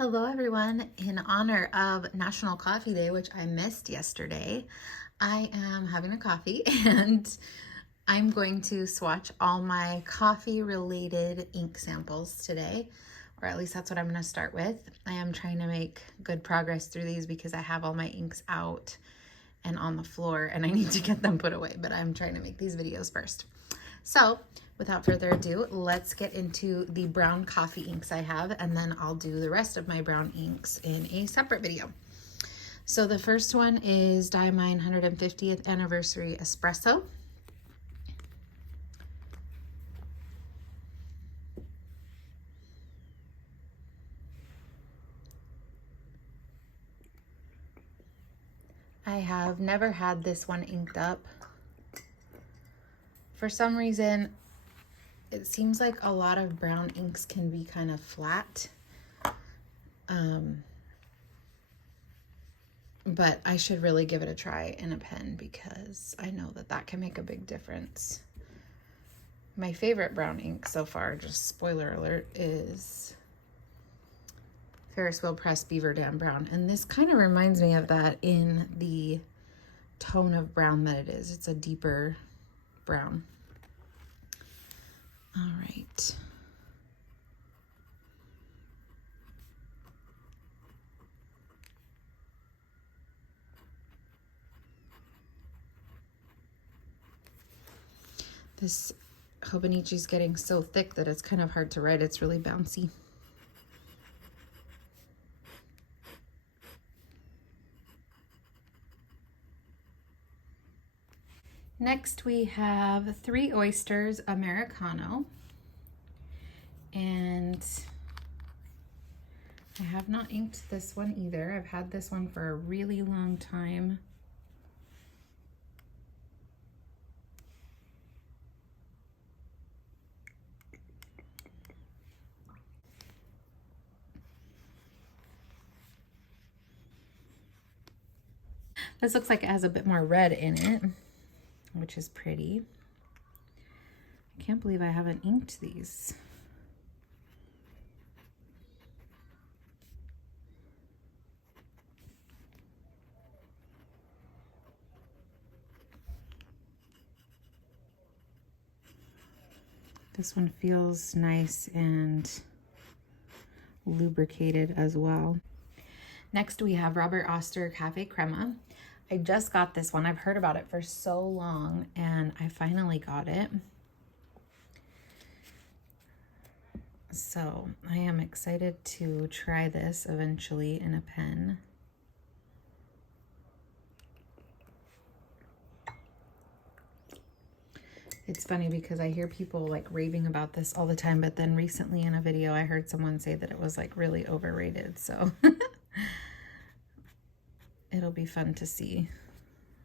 Hello everyone. In honor of National Coffee Day, which I missed yesterday, I am having a coffee and I'm going to swatch all my coffee related ink samples today, or at least that's what I'm going to start with. I am trying to make good progress through these because I have all my inks out and on the floor and I need to get them put away, but I'm trying to make these videos first. So without further ado, let's get into the brown coffee inks I have, and then I'll do the rest of my brown inks in a separate video. So the first one is Diamine 150th Anniversary Espresso. I have never had this one inked up. For some reason, it seems like a lot of brown inks can be kind of flat. But I should really give it a try in a pen because I know that that can make a big difference. My favorite brown ink so far, just spoiler alert, is Ferris Wheel Press Beaver Dam Brown. And this kind of reminds me of that in the tone of brown that it is. It's a deeper brown. All right. This Hobonichi is getting so thick that it's kind of hard to write. It's really bouncy. Next we have Three Oysters Americano. And I have not inked this one either. I've had this one for a really long time. This looks like it has a bit more red in it, which is pretty. I can't believe I haven't inked these. This one feels nice and lubricated as well. Next we have Robert Oster Cafe Crema. I just got this one. I've heard about it for so long and I finally got it. So I am excited to try this eventually in a pen. It's funny because I hear people like raving about this all the time, but then recently in a video I heard someone say that it was like really overrated. So it'll be fun to see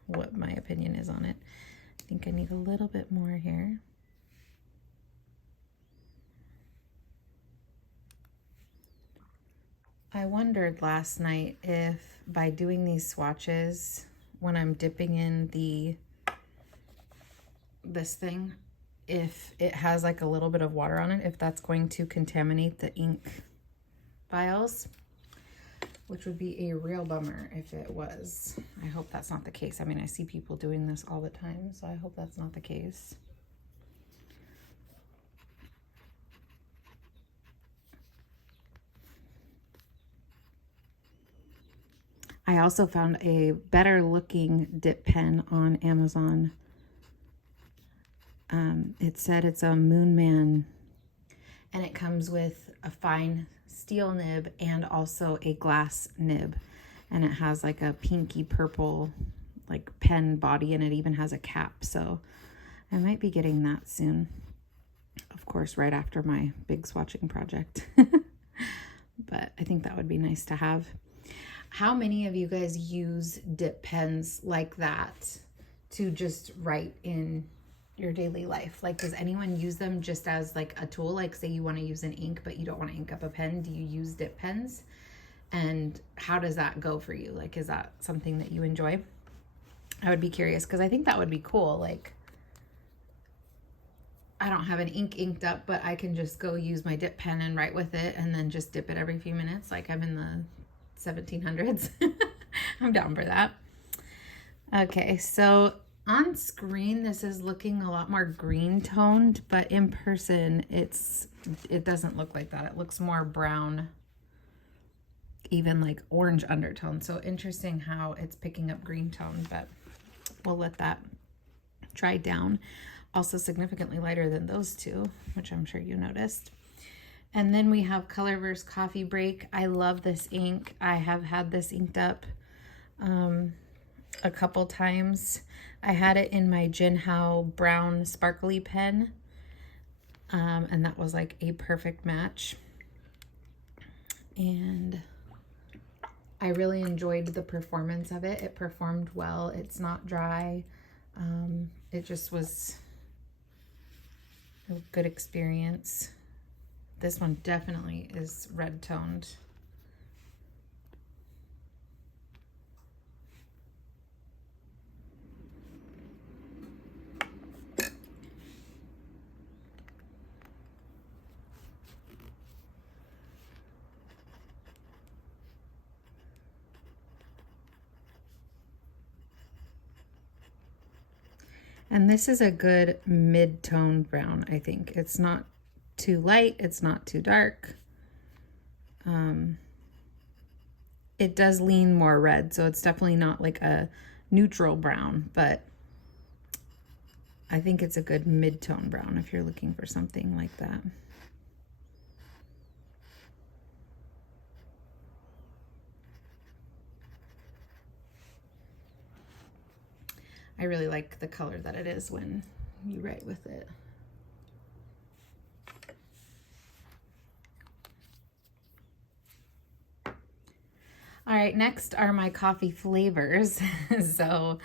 what my opinion is on it. I think I need a little bit more here. I wondered last night if by doing these swatches, when I'm dipping in this thing, if it has like a little bit of water on it, if that's going to contaminate the ink vials, which would be a real bummer if it was. I hope that's not the case. I mean, I see people doing this all the time, so I hope that's not the case. I also found a better looking dip pen on Amazon. It said it's a Moonman, and it comes with a fine steel nib and also a glass nib, and it has like a pinky purple like pen body, and it even has a cap, so I might be getting that soon, of course right after my big swatching project. But I think that would be nice to have. How many of you guys use dip pens like that to just write in your daily life? Like, does anyone use them just as like a tool? Like, say you want to use an ink but you don't want to ink up a pen, do you use dip pens? And how does that go for you? Like, is that something that you enjoy? I would be curious because I think that would be cool. Like, I don't have an ink inked up, but I can just go use my dip pen and write with it and then just dip it every few minutes like I'm in the 1700s. I'm down for that. Okay, so on screen this is looking a lot more green toned, but in person it doesn't look like that. It looks more brown, even like orange undertone. So interesting how it's picking up green tone, but we'll let that dry down. Also significantly lighter than those two, which I'm sure you noticed. And then we have Colorverse Coffee Break. I love this ink. I have had this inked up a couple times. I had it in my Jinhao brown sparkly pen, and that was like a perfect match. And I really enjoyed the performance of it. It performed well. It's not dry. It just was a good experience. This one definitely is red toned. And this is a good mid-toned brown, I think. It's not too light, it's not too dark. It does lean more red, so it's definitely not like a neutral brown, but I think it's a good mid-tone brown if you're looking for something like that. I really like the color that it is when you write with it. All right, next are my coffee flavors. So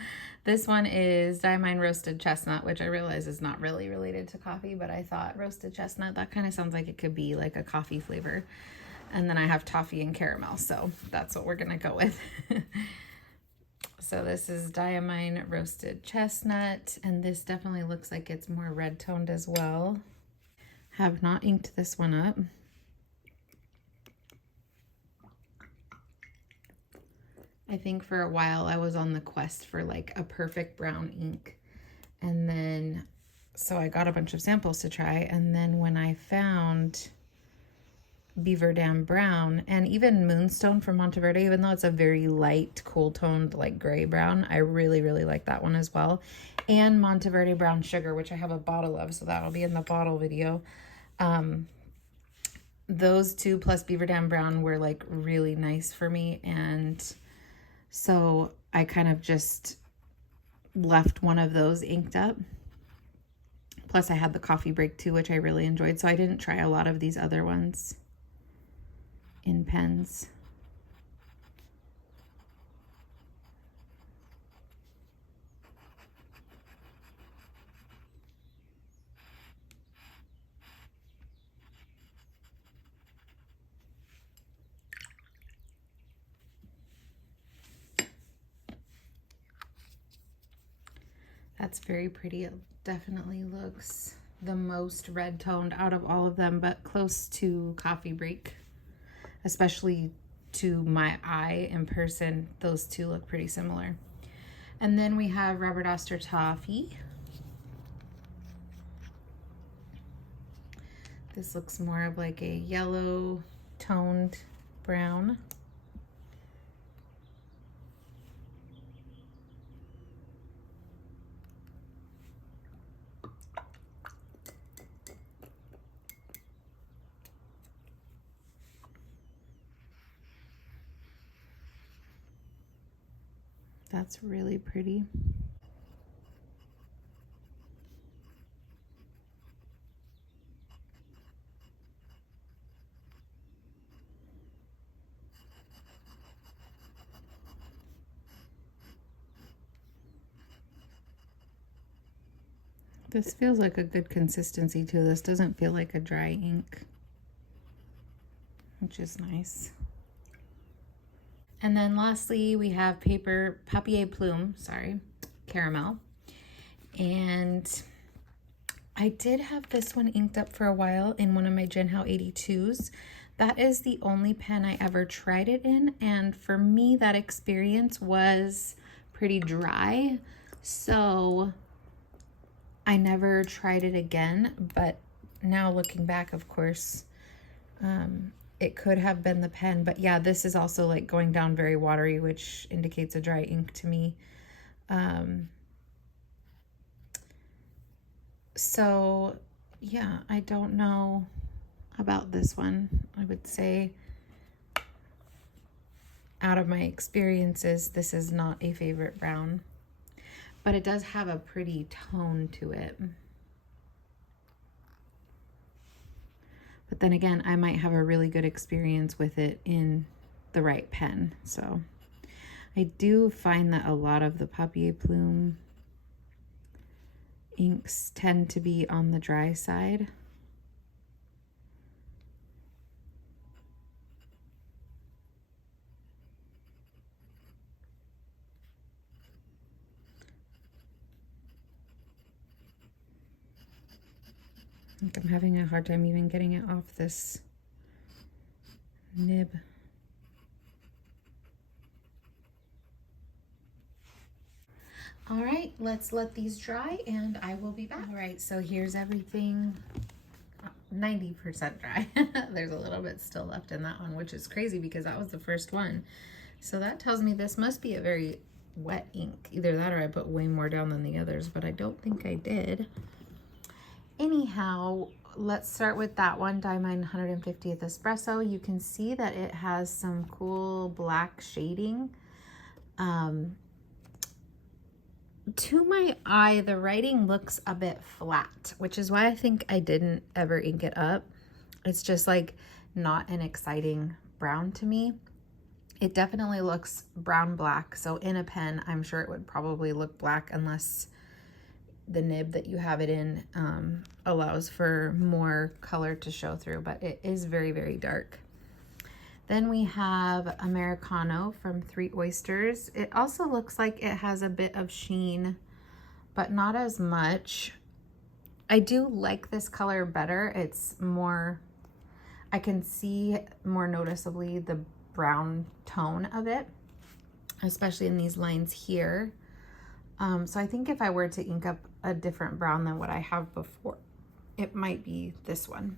this one is Diamine Roasted Chestnut, which I realize is not really related to coffee, but I thought roasted chestnut, that kind of sounds like it could be like a coffee flavor. And then I have toffee and caramel, so that's what we're gonna go with. So this is Diamine Roasted Chestnut, and this definitely looks like it's more red toned as well. Have not inked this one up. I think for a while I was on the quest for like a perfect brown ink. And then, so I got a bunch of samples to try. And then when I found Beaver Dam Brown and even Moonstone from Monteverde, even though it's a very light, cool toned, like gray brown, I really, really like that one as well. And Monteverde Brown Sugar, which I have a bottle of, so that'll be in the bottle video. Those two plus Beaver Dam Brown were like really nice for me, and so I kind of just left one of those inked up. Plus I had the coffee break too, which I really enjoyed. So I didn't try a lot of these other ones in pens. That's very pretty. It definitely looks the most red toned out of all of them, but close to coffee break, especially to my eye in person. Those two look pretty similar. And then we have Robert Oster Toffee. This looks more of like a yellow toned brown. That's really pretty. This feels like a good consistency too. This doesn't feel like a dry ink, which is nice. And then lastly, we have Papier Plume, sorry, Caramel. And I did have this one inked up for a while in one of my Jinhao 82s. That is the only pen I ever tried it in, and for me that experience was pretty dry, so I never tried it again. But now looking back, of course, it could have been the pen. But yeah, this is also like going down very watery, which indicates a dry ink to me. So yeah, I don't know about this one. I would say out of my experiences, this is not a favorite brown, but it does have a pretty tone to it. But then again, I might have a really good experience with it in the right pen. So I do find that a lot of the Papier Plume inks tend to be on the dry side. I think I'm having a hard time even getting it off this nib. All right, let's let these dry and I will be back. All right, so here's everything 90% dry. There's a little bit still left in that one, which is crazy because that was the first one. So that tells me this must be a very wet ink. Either that or I put way more down than the others, but I don't think I did. Anyhow, let's start with that one, Diamine 150th Espresso. You can see that it has some cool black shading. To my eye, the writing looks a bit flat, which is why I think I didn't ever ink it up. It's just like not an exciting brown to me. It definitely looks brown black, so in a pen I'm sure it would probably look black unless the nib that you have it in allows for more color to show through, but it is very, very dark. Then we have Americano from Three Oysters. It also looks like it has a bit of sheen, but not as much. I do like this color better. It's more, I can see more noticeably the brown tone of it, especially in these lines here. So I think if I were to ink up a different brown than what I have before, it might be this one.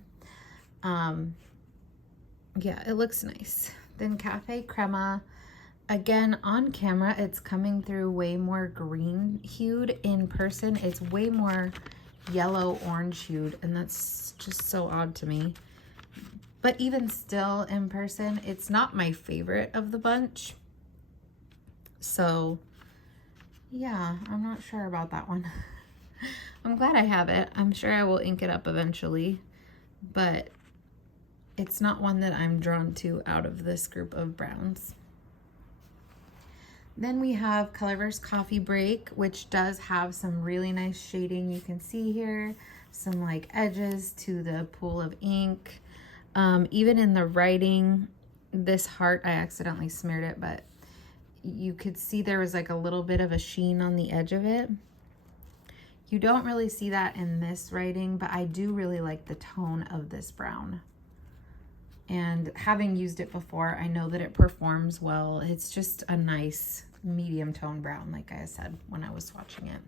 Yeah, it looks nice. Then Cafe Crema, again on camera it's coming through way more green hued. In person it's way more yellow orange hued, and that's just so odd to me. But even still, in person it's not my favorite of the bunch. So yeah, I'm not sure about that one. I'm glad I have it. I'm sure I will ink it up eventually, but it's not one that I'm drawn to out of this group of browns. Then we have Colorverse Coffee Break, which does have some really nice shading. You can see here some like edges to the pool of ink. Even in the writing, this heart, I accidentally smeared it, but you could see there was like a little bit of a sheen on the edge of it. You don't really see that in this writing, but I do really like the tone of this brown. And having used it before, I know that it performs well. It's just a nice medium tone brown, like I said when I was swatching it.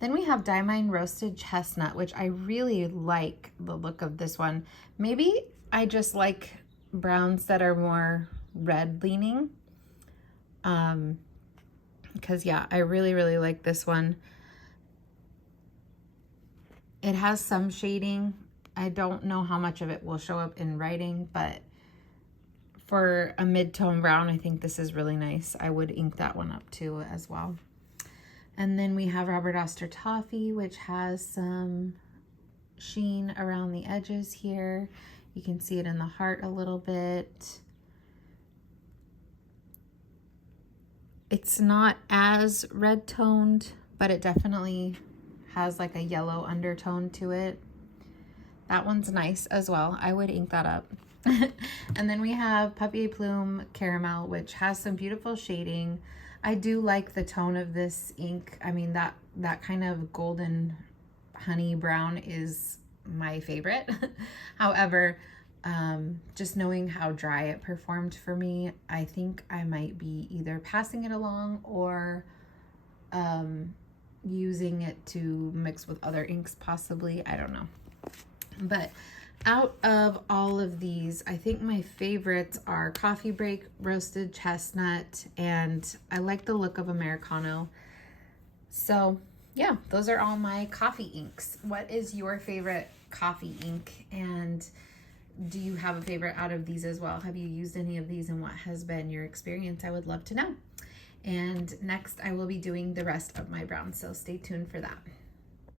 Then we have Diamine Roasted Chestnut, which I really like the look of this one. Maybe I just like browns that are more red leaning. Because yeah, I really, really like this one. It has some shading. I don't know how much of it will show up in writing, but for a mid-tone brown, I think this is really nice. I would ink that one up too as well. And then we have Robert Oster Toffee, which has some sheen around the edges here. You can see it in the heart a little bit. It's not as red toned, but it definitely has like a yellow undertone to it. That one's nice as well. I would ink that up. And then we have Papier Plume Caramel, which has some beautiful shading. I do like the tone of this ink. I mean, that kind of golden, honey brown is my favorite. However, just knowing how dry it performed for me, I think I might be either passing it along or using it to mix with other inks possibly. I don't know. But out of all of these, I think my favorites are Coffee Break, Roasted Chestnut, and I like the look of Americano. So yeah, those are all my coffee inks. What is your favorite coffee ink? And do you have a favorite out of these as well? Have you used any of these and what has been your experience? I would love to know. And next I will be doing the rest of my brown, so stay tuned for that.